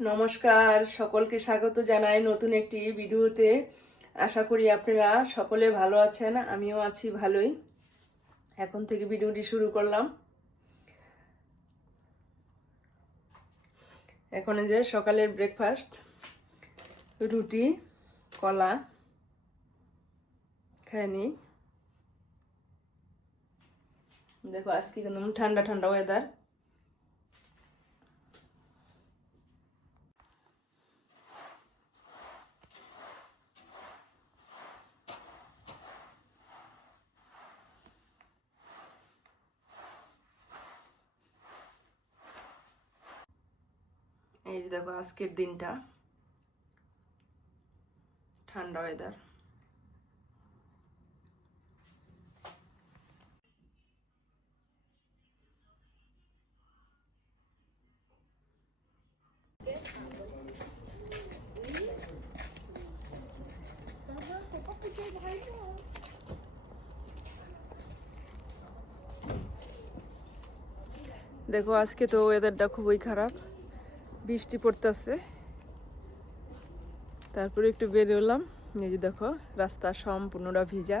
নমস্কার, সকলকে স্বাগত জানাই নতুন একটি ভিডিওতে। আশা করি আপনারা সকলে ভালো আছেন, আমিও আছি ভালোই। এখন থেকে ভিডিওটি শুরু করলাম। এখন যে সকালের ব্রেকফাস্ট রুটি, কলা খেয়ে নিই দেখো আজকে একদম ঠান্ডা ঠান্ডা ওয়েদার দেখো আজকের দিনটা। ঠান্ডা ওয়েদার দেখো আজকে তো ওয়েদারটা খুবই খারাপ। বৃষ্টি পড়তেছে। তারপরে একটু বেরোলাম এই যে দেখো রাস্তা সম্পূর্ণটা ভিজা।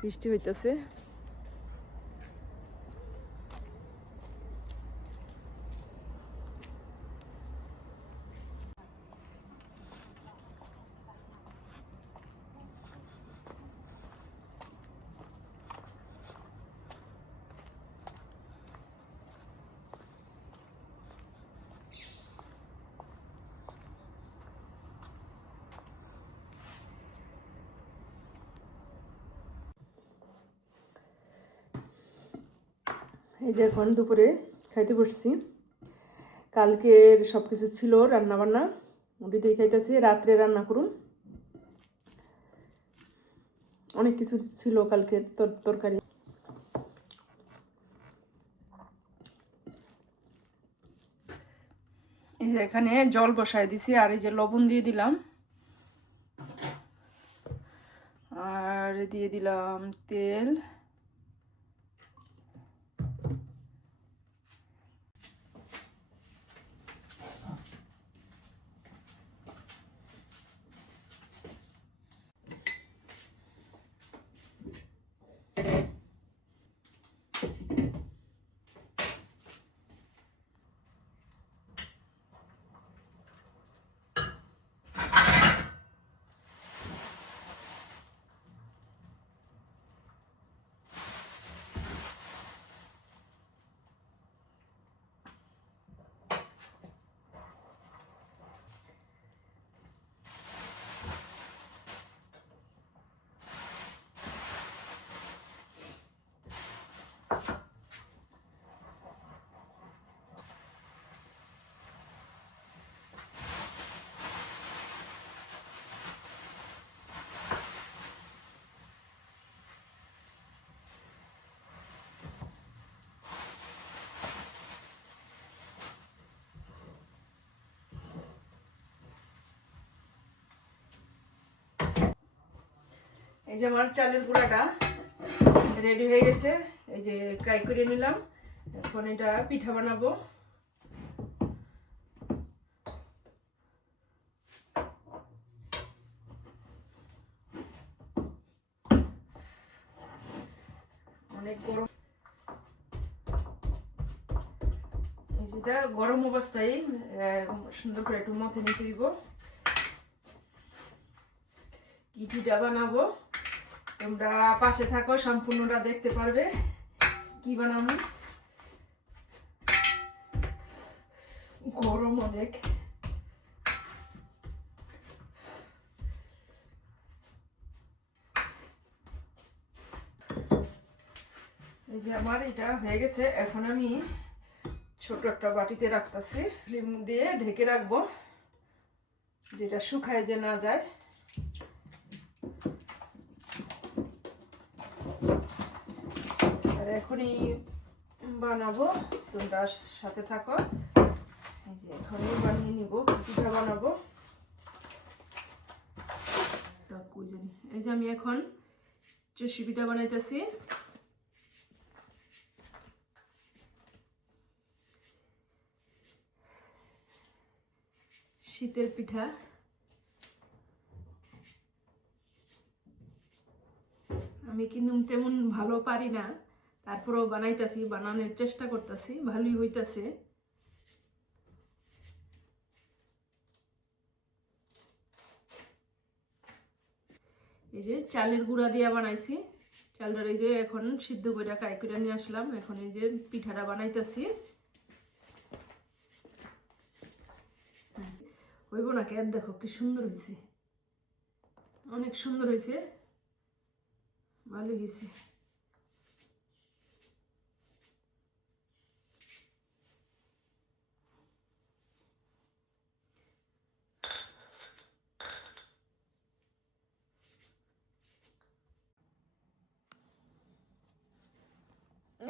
বৃষ্টি হইতেছে। এই যে এখন দুপুরে খাইতে বসছি। কালকের সব কিছু ছিল রান্না বান্না ওটি দিয়ে খাইতেছি, রাত্রে রান্না করুন অনেক কিছু ছিল কালকের তরকারি। এই যে এখানে জল বসায় দিছি আর এই যে লবণ দিয়ে দিলাম। আর দিয়ে দিলাম তেল। এই যে আমার চালের গুঁড়াটা রেডি হয়ে গেছে। এই যে ফ্রাই করে নিলাম। এখন এটা পিঠা বানাবো। অনেক গরম। যেটা গরম অবস্থায় সুন্দর করে একটু মতে নিতে দিব কি বানাবো। তোমরা পাশে থাকো, সম্পূর্ণটা দেখতে পারবে। কি বানাবো? গরম অনেক। এই যে আমার এটা হয়ে গেছে। এখন আমি ছোট একটা বাটিতে রাখতেছি। লিমু দিয়ে ঢেকে রাখব। যেটা শুকায় যে না যায় আর এখনই বানাবো। তোমরা সাথে থাকো। যে এখনই বানিয়ে নিব, পিঠা বানাবো? এই যে আমি এখন চষি পিঠা বানাইতেছি। শীতের পিঠা। আমি কিন্তু তেমন ভালো পারি না। তারপরেও বানাইতাছি, বানানোর চেষ্টা করতেছি, ভালোই হইতাছে। এই যে চালের গুঁড়া দিয়া বানাইছি। চালটার এই যে এখন সিদ্ধ করে কাই করে নিয়ে আসলাম। এখন এই যে পিঠাটা বানাইতেছি। হইব না কেন? দেখো কি সুন্দর হয়েছে অনেক সুন্দর হয়েছে ভালো হয়েছে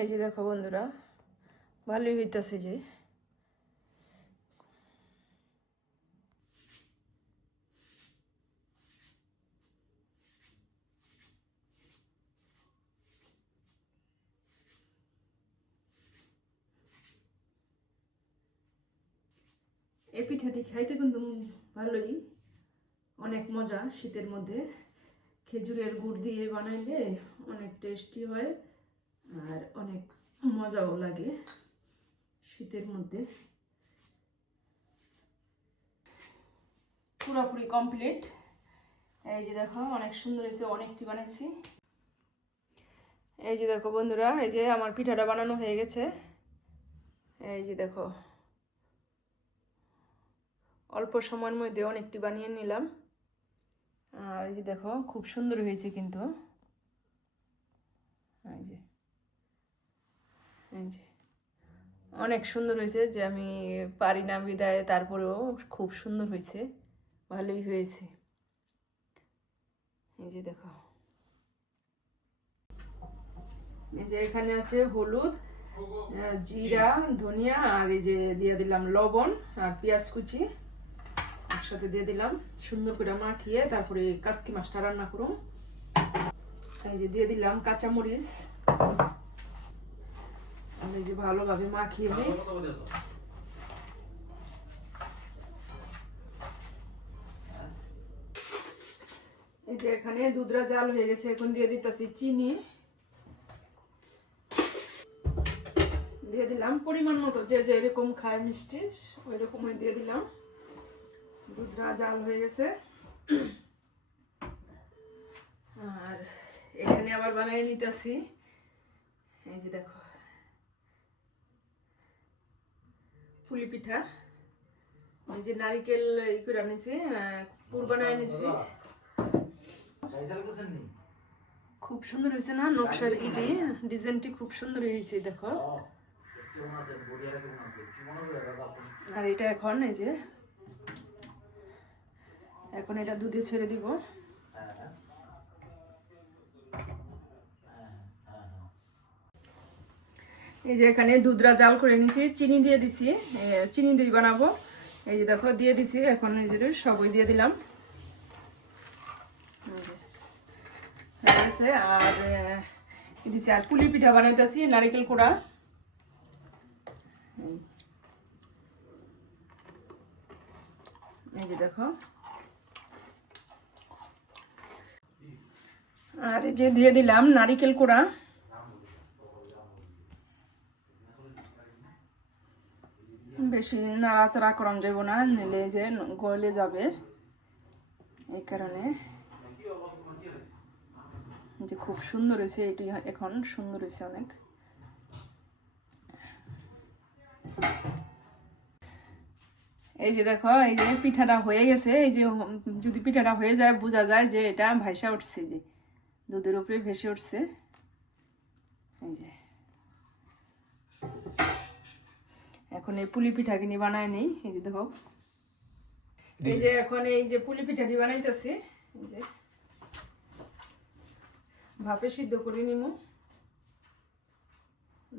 এই যে দেখো বন্ধুরা, ভালোই হইতাছে যে। এই পিঠাটি খাইতে কিন্তু ভালোই, অনেক মজা শীতের মধ্যে। খেজুরের গুড় দিয়ে বানাইলে অনেক টেস্টি হয়। আর অনেক মজাও লাগে শীতের মধ্যে। পুরোপুরি কমপ্লিট এই যে দেখো, অনেক সুন্দর হয়েছে অনেকটি বানাইছি। এই যে দেখো বন্ধুরা, এই যে আমার পিঠাটা বানানো হয়ে গেছে। এই যে দেখো, অল্প সময়ের মধ্যে অনেকটি বানিয়ে নিলাম। আর এই যে দেখো, খুব সুন্দর হয়েছে কিন্তু। এই যে অনেক সুন্দর হয়েছে যে আমি পারি না বিদায়, তারপরেও খুব সুন্দর হয়েছে। ভালোই হয়েছে। এই যে দেখো। এই যে এখানে আছে হলুদ জিরা, ধনিয়া, আর এই যে দিয়ে দিলাম লবণ আর পেঁয়াজ কুচি। একসাথে দিয়ে দিলাম। সুন্দর করে মাখিয়ে তারপরে কাসকি মাছটা রান্না করুন এই যে দিয়ে দিলাম কাঁচামরিচ। এই যে ভালোভাবে মাখিয়ে নিই। এই যে এখানে দুধরা জাল হয়ে গেছে, এখন দিয়ে দিতেছি চিনি। দিয়ে দিলাম পরিমাণ মতো, যে যে এরকম খায় মিষ্টি ওই রকমই দিয়ে দিলাম। দুধরা জাল হয়ে গেছে। আর এখানে আবার বানিয়ে নিতেছি। এই যে দেখো পুলি পিঠা। এই যে নারিকেল ই করে আনিছি পুর বানায় নিছি খুব সুন্দর হয়েছে না? নকশার ইটি ডিজাইনটি খুব সুন্দর হয়েছে, দেখো। আর এটা এখন এই যে, এখন এটা দুধে ছেড়ে দিব। এই যে এখানে দুধরা জাল করে নিয়েছি, চিনি দিয়ে দিছি চিনি দিয়ে বানাবো। এই যে দেখো, দিয়ে দিছি, এখন এই যে সবই দিয়ে দিলাম। হয়ে গেছে, আর দিছি, আর পুলি পিঠা বানাইতেছি, নারিকেল কোড়া। এই যে দেখো। আর যে দিয়ে দিলাম নারিকেল কোড়া। বেশি নাড়াচাড়া করান যাব না, নিলে যে গলে যাবে। এই কারণে যে খুব সুন্দর হয়েছে, এটি এখন সুন্দর হয়েছে অনেক। এই যে দেখো, এই যে পিঠাটা হয়ে গেছে, এই যে যদি পিঠাটা হয়ে যায়, বোঝা যায় যে এটা ভাইসা উঠছে যে, দুধের উপরে ভেসে উঠছে। এই যে। এখন এই পুলি পিঠা কিনে বানায় নেই, এই যে দেখো। এই যে এখন এই যে পুলি পিঠাটি বানাইতেছি, এই যে। ভাপে সিদ্ধ করে নিমু।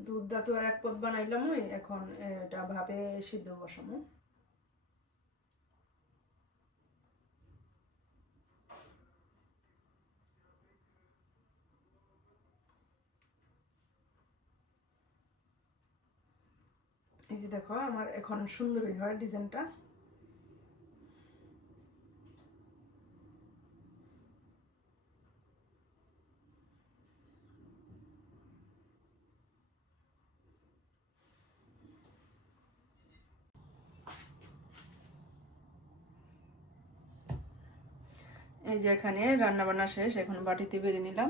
দুধটা তো এক পদ বানাইলাম এখন এটা ভাপে সিদ্ধ বসামো। এই যে দেখো, আমার এখন সুন্দরই হয় ডিজাইনটা। এই যে এখানে রান্নাবান্না শেষ, এখন বাটিতে বেড়ে নিলাম।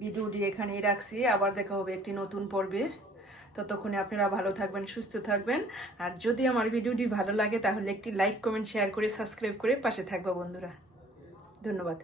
বিদুডি এখানেই রাখছি, আবার দেখা হবে একটি নতুন পর্বে। ততক্ষণে আপনারা ভালো থাকবেন, সুস্থ থাকবেন। আর যদি আমার ভিডিওটি ভালো লাগে তাহলে একটি লাইক কমেন্ট শেয়ার করে সাবস্ক্রাইব করে পাশে থাকবা বন্ধুরা। ধন্যবাদ।